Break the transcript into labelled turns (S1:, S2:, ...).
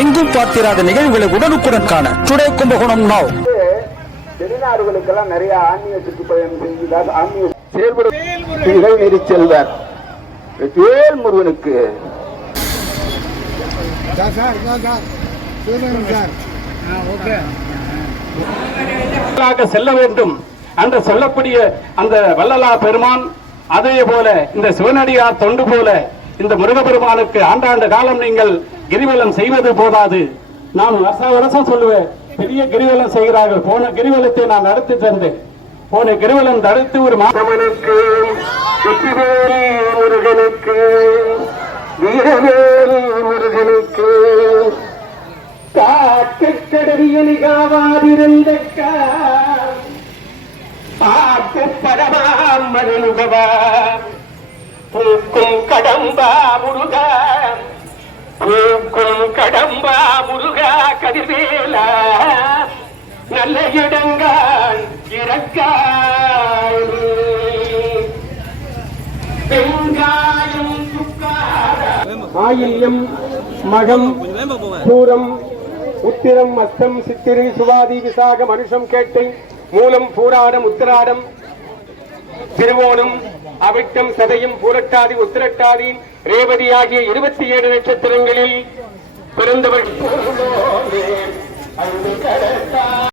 S1: எங்கும் பார்த்திராத நிகழ்வுகளை உடனுக்குடன் காண டுடே கும்பகோணம் நாவ்
S2: வெளிநாடுகளுக்கெல்லாம் நிறைய ஆன்மீக சுற்றுப்பயணம் செய்கிறார். ஆன்மீக செயல்படும் இறைநெறி செல்வர் வேல் முருகனுக்கு.
S3: செல்ல வேண்டும். என்று சொல்லக்கூடிய அந்த வள்ளலா பெருமான் அதே போல இந்த சிவனடியார் தொண்டு போல இந்த முருகப்பெருமானுக்கு ஆண்டாண்டு காலம் நீங்கள் கிரிவலம் செய்வது போதாது. நான் வருஷ வருஷம் சொல்லுவேன் பெரிய கிரிவலம் செய்கிறார்கள். போன கிரிவலத்தை நான் நடத்தி தந்தேன். போன கிரிவலம் தடுத்து ஒரு மாதவனுக்கு முருகனுக்கு வீரவேலி முருகனுக்கு. காக்கடவியலிகாவாதிருந்த பார்த்து பரமாமருகவா பூக்கும் கடம்பா முருகா கதிர்வேலா. நல்ல இடங்கால் இறக்காய் ஆயில்யம் மகம் பூரம் உத்திரம் அஸ்தம் சித்திரை சுவாதி விசாக மனுஷம் கேட்டை மூலம் பூராடம் உத்திராடம் திருவோணம் அவிட்டம் சதயம் பூரட்டாதி உத்திரட்டாதி ரேவதி ஆகிய இருபத்தி ஏழு நட்சத்திரங்களில் பிறந்தவர்கள்